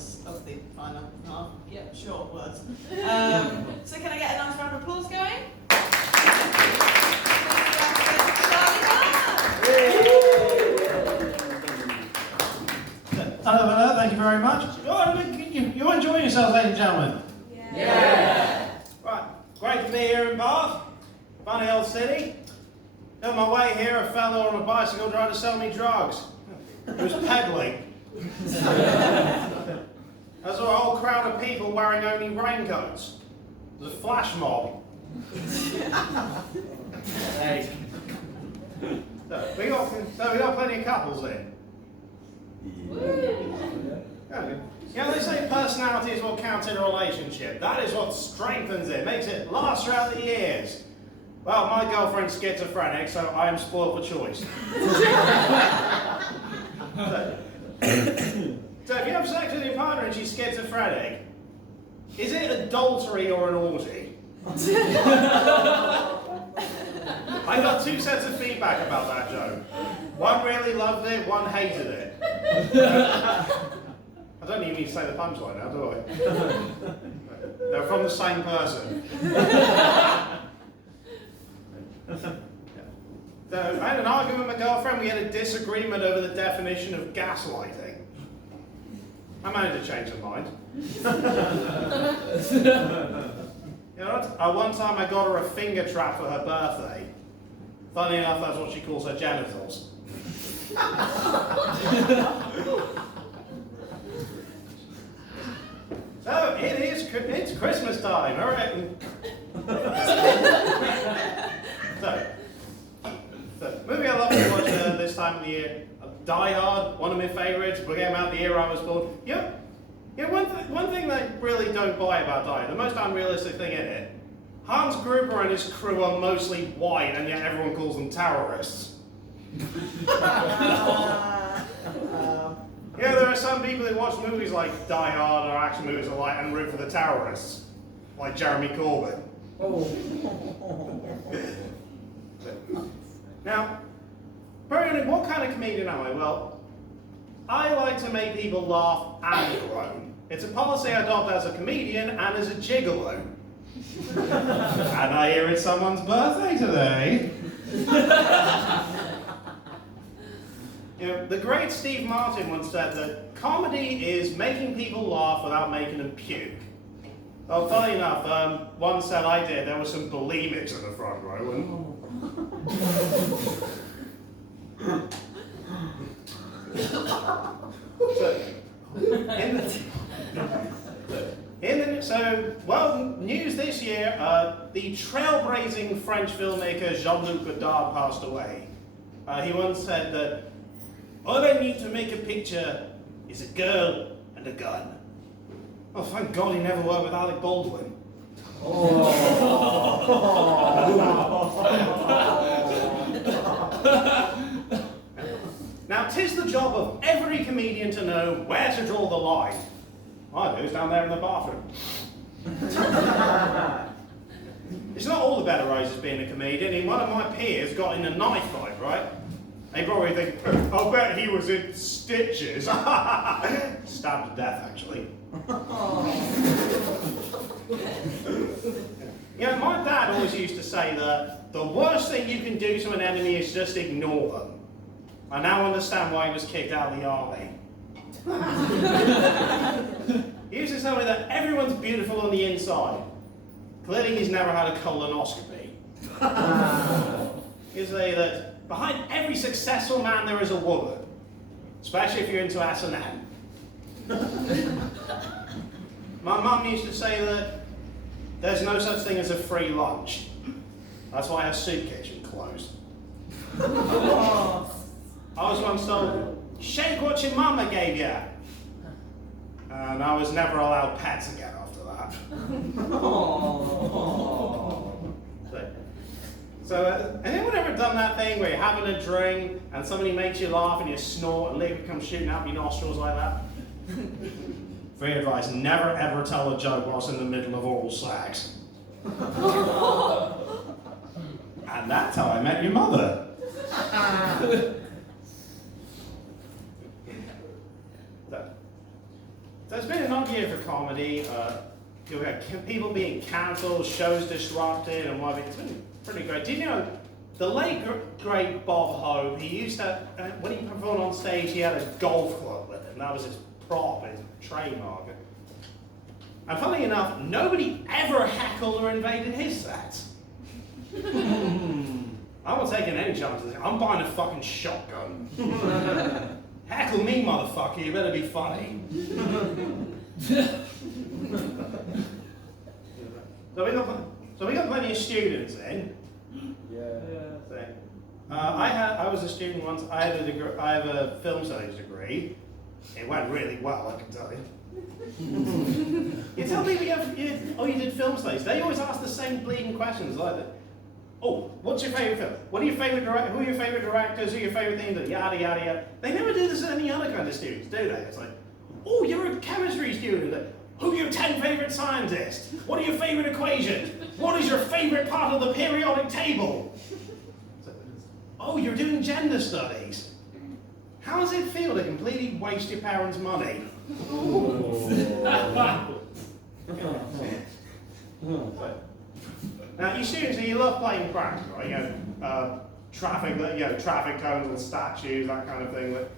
elements of the final half. Yep, short words. So can I get a nice round of applause going? Hello, thank you very much. You're enjoying yourselves, ladies and gentlemen? Yeah. Right, great to be here in Bath. Funny old city. On my way here, a fellow on a bicycle tried to sell me drugs. He was peddling. I saw a whole crowd of people wearing only raincoats. It was a flash mob. Hey. So we got plenty of couples here. Yeah. You know, they say personality is what counts in a relationship. That is what strengthens it, makes it last throughout the years. Well, my girlfriend's schizophrenic, so I am spoiled for choice. So if you have sex with your partner and she's schizophrenic, is it adultery or an orgy? I got two sets of feedback about that joke. One really loved it, one hated it. I don't even need to say the punchline now, do I? They're from the same person. So I had an argument with my girlfriend. We had a disagreement over the definition of gaslighting. I managed to change her mind. You know what? One time I got her a finger trap for her birthday. Funny enough, that's what she calls her genitals. So it's Christmas time, all right. So movie I love to watch this time of the year. Die Hard, one of my favourites. We came out the year I was born. Yeah, one thing that I really don't buy about Die Hard, the most unrealistic thing in it, Hans Gruber and his crew are mostly white, and yet everyone calls them terrorists. Yeah, there are some people who watch movies like Die Hard or action movies alike and root for the terrorists, like Jeremy Corbyn. Now, Brian, what kind of comedian am I? Well, I like to make people laugh and groan. It's a policy I adopt as a comedian and as a gigolo. And I hear it's someone's birthday today. You know, the great Steve Martin once said that comedy is making people laugh without making them puke. Well, funny enough, one set I did, there were some bulimics in the front row. News this year, the trailblazing French filmmaker Jean-Luc Godard passed away. He once said that all I need to make a picture is a girl and a gun. Oh, thank God he never worked with Alec Baldwin. Now, 'tis the job of every comedian to know where to draw the line. I do, it's down there in the bathroom. It's not all the better roses being a comedian. And one of my peers got in a knife fight, right? They probably think, I'll bet he was in stitches. Stabbed to death, actually. You know, my dad always used to say that the worst thing you can do to an enemy is just ignore them. I now understand why he was kicked out of the army. He used to tell me that everyone's beautiful on the inside. Clearly he's never had a colonoscopy. He used to say that behind every successful man there is a woman, especially if you're into S&M. My mum used to say that there's no such thing as a free lunch. That's why her soup kitchen closed. I was once told, shake what your mama gave you. And I was never allowed pets again after that. So, has anyone ever done that thing where you're having a drink and somebody makes you laugh and you snort and liquid comes shooting out your nostrils like that? Free advice, never ever tell a joke whilst in the middle of oral sex. And that's how I met your mother. There's been an odd year for comedy. You've got people being cancelled, shows disrupted, and what have you. It's been pretty great. Did you know the late great Bob Hope? He used to, when he performed on stage, he had a golf club with him. That was his prop, his trademark. And funny enough, nobody ever heckled or invaded his set. I'm not taking any chances. I'm buying a fucking shotgun. Heckle me, motherfucker. You better be funny. So we got plenty of students in. I was a student once. I have a film studies degree. It went really well, I can tell you. You tell people you did film studies. They always ask the same bleeding questions like that. Oh, what's your favourite film? What are your favourite directors? Who are your favourite directors? Who are your favourite things? Yada yada yada. They never do this with any other kind of students, do they? It's like, oh, you're a chemistry student. Who are your 10 favourite scientists? What are your favourite equations? What is your favourite part of the periodic table? Oh, you're doing gender studies. How does it feel to completely waste your parents' money? Now, you students, you love playing pranks, right? Traffic cones and statues, that kind of thing. But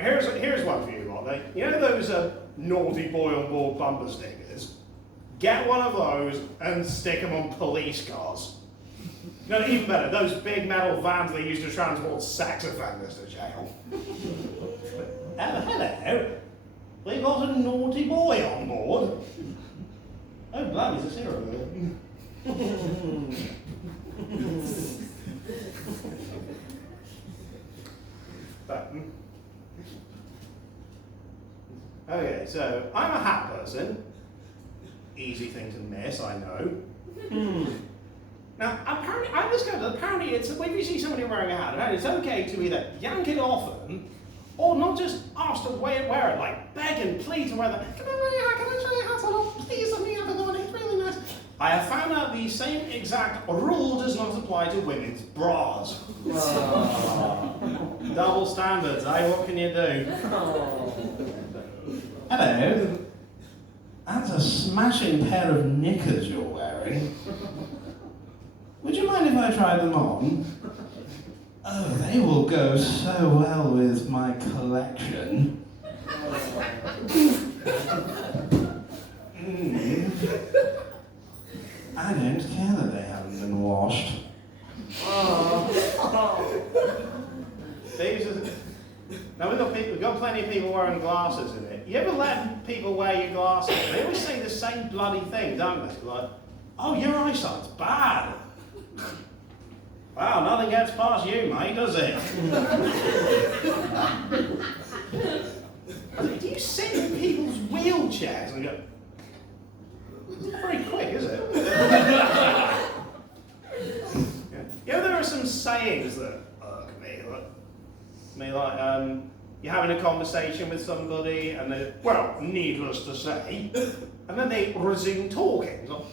here's one for you lot. You know those naughty boy on board bumper stickers? Get one of those and stick them on police cars. No, even better, those big metal vans they use to transport sex offenders to jail. Hello, we got a naughty boy on board. Oh, bloody, it's a serial Okay, so I'm a hat person. Easy thing to miss, I know. Now, apparently it's, when you see somebody wearing a hat, it's okay to either yank it off them, or not just ask to wear it, like beg and plead to wear the, can I wear your hat, can I try your hat on? Please let me have it on, it's really nice. I have found out the same exact rule does not apply to women's bras. Double standards, eh? What can you do? Hello. That's a smashing pair of knickers you're wearing. Would you mind if I tried them on? Oh, they will go so well with my collection. I don't care that they haven't been washed. Now we've got plenty of people wearing glasses in it. You ever let people wear your glasses? They always say the same bloody thing, don't they? Like, oh, your eyesight's bad. Wow, nothing gets past you, mate, does it? Do you sit in people's wheelchairs and go, not very quick, is it? You know, there are some sayings that irk me. You're having a conversation with somebody and they, well, needless to say, and then they resume talking. Like,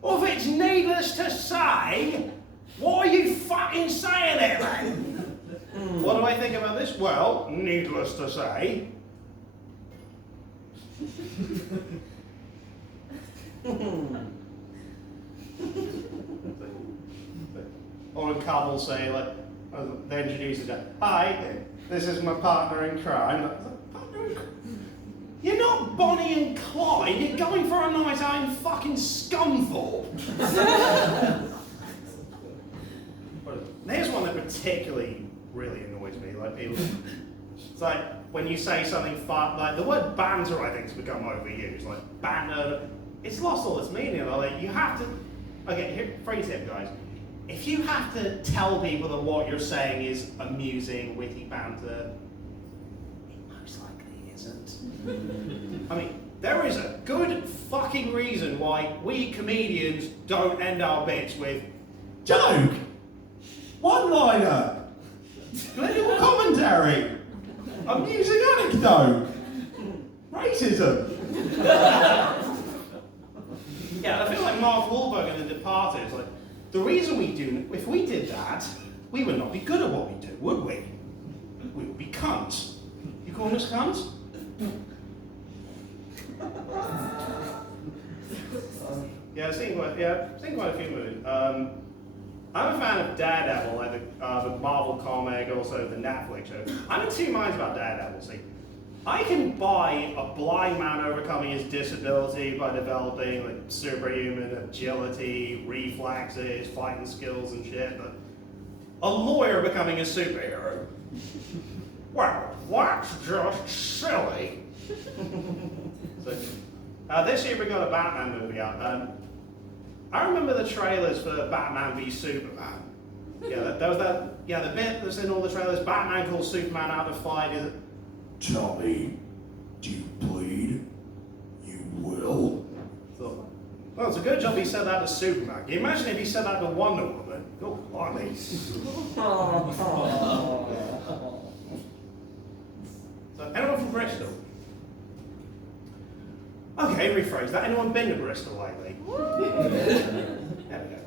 well, if it's needless to say, why are you fucking saying it then? What do I think about this? Well, needless to say. Or a couple say, like, they introduce each other. Hi, this is my partner in crime. You're not Bonnie and Clyde, you're going for a night out in fucking Scunthorpe. There's one that particularly really annoys me, like people, it's like when you say something fun, like the word banter I think has become overused, like banter, it's lost all its meaning. Like you have to, okay, here, phrase it guys, if you have to tell people that what you're saying is amusing, witty banter, it most likely isn't. I mean, there is a good fucking reason why we comedians don't end our bits with joke, one-liner, political commentary, amusing anecdote, racism. Yeah, I feel like Mark Wahlberg in The Departed is like, the reason we do, if we did that, we would not be good at what we do, would we? We would be cunts. You call us cunts? Yeah, I've seen quite a few movies. I'm a fan of Daredevil, like the Marvel comic, also the Netflix show. I'm in two minds about Daredevil. See, I can buy a blind man overcoming his disability by developing like superhuman agility, reflexes, fighting skills and shit, but a lawyer becoming a superhero? Well, that's just silly. So, this year we got a Batman movie out. I remember the trailers for Batman v Superman. Yeah, there was that. Yeah, the bit that's in all the trailers. Batman calls Superman out to fight. Tell me, do you bleed? You will. So, well, it's a good job he said that to Superman. Can you imagine if he said that to Wonder Woman? Oh, blimey. So, anyone from Bristol? Okay, rephrase that. Anyone been to Bristol lately? There we go.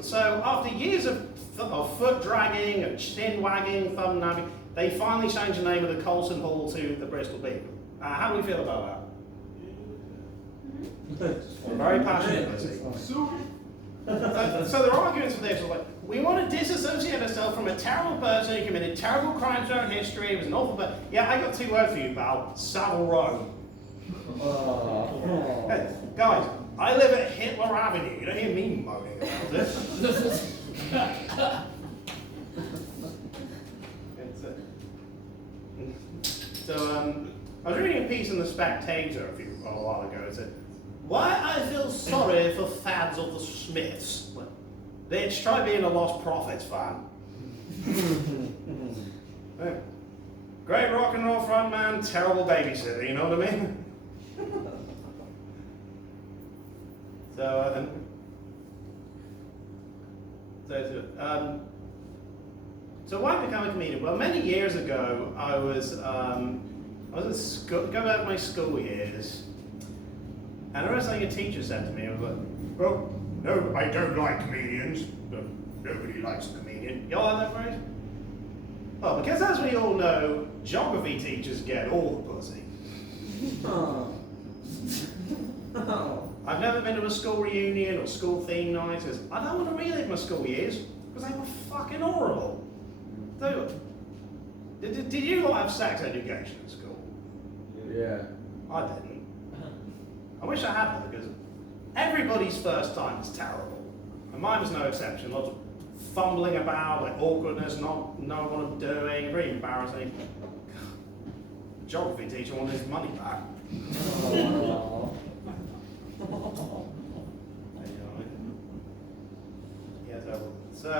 So after years of foot dragging and chin wagging, thumb nabbing, they finally changed the name of the Colson Hall to the Bristol Beacon. How do we feel about that? Very passionate, I see. So their arguments for this are like, we want to disassociate ourselves from a terrible person who committed terrible crimes throughout history. It was an awful, but yeah, I got 2 words for you, pal. Savile Row. Hey, guys, I live at Hitler Avenue. You don't hear me moaning about it. I was reading a piece in The Spectator a while ago. It said, "Why I feel sorry for fans of the Smiths. They'd try being a Lost Prophets fan." Great rock and roll frontman, terrible babysitter, you know what I mean? So why become a comedian? Well, many years ago, I was in school, going back to my school years, and I remember something a teacher said to me. I was like, "Well, no, I don't like comedians. But nobody likes a comedian." Y'all like that phrase? Well, because as we all know, geography teachers get all the pussy. I've never been to a school reunion or school theme night because I don't want to relive my school years because they were fucking horrible. Did you all have sex education at school? Yeah. I didn't. I wish I had though, because everybody's first time is terrible. And mine was no exception. Lots of fumbling about, like awkwardness, not knowing what I'm doing, very embarrassing. The geography teacher wanted his money back. So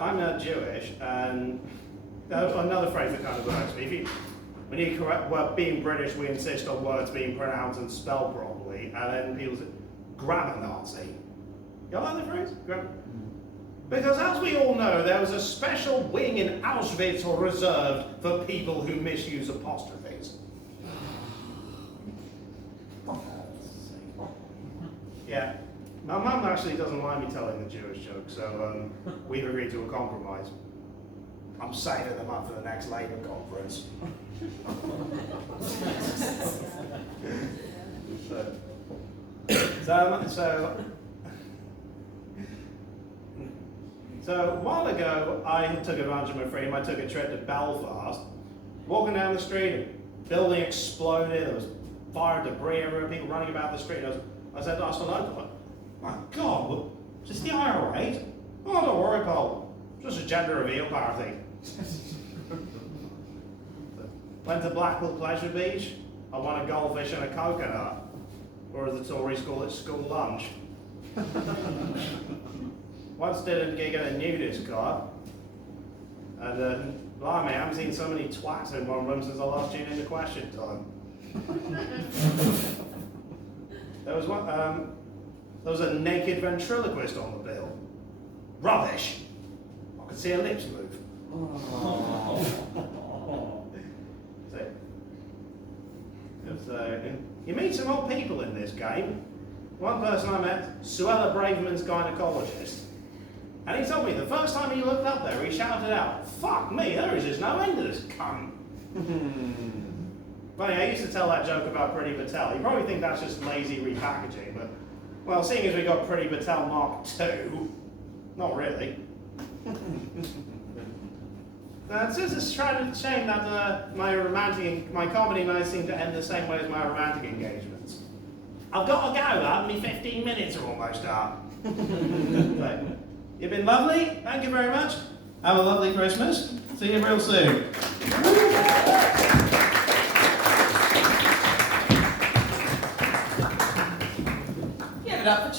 I'm Jewish, and another phrase that kind of works. When you correct, well, being British, we insist on words being pronounced and spelled properly, and then people say, grammar Nazi. You like that phrase? Because as we all know, there was a special wing in Auschwitz reserved for people who misuse apostrophes. Yeah, my mum actually doesn't like me telling the Jewish joke, so we've agreed to a compromise. I'm saving them up for the next Labour conference. So a while ago, I took advantage of my freedom. I took a trip to Belfast. Walking down the street, a building exploded. There was fire, debris everywhere, people running about the street. I said to our local, "My God, is this the IRA? Oh, don't worry, Paul. Just a gender reveal party." Went to Blackpool Pleasure Beach. I won a goldfish and a coconut, or as the Tories call it, school lunch. Once did a gig at a nudist club, and blimey, I haven't seen so many twats in one room since I last tuned into Question Time. There was a naked ventriloquist on the bill. Rubbish. I could see her lips move. So, you meet some odd people in this game. One person I met, Suella Braverman's gynecologist. And he told me the first time he looked up there, he shouted out, "Fuck me, there is just no end to this cunt." Funny, I used to tell that joke about Pretty Patel. You probably think that's just lazy repackaging, but, well, seeing as we got Pretty Patel Mark II, not really. It's just a shame that my comedy nights seem to end the same way as my romantic engagements. I've got to go, though. Only 15 minutes are almost up. But you've been lovely. Thank you very much. Have a lovely Christmas. See you real soon. Give it up for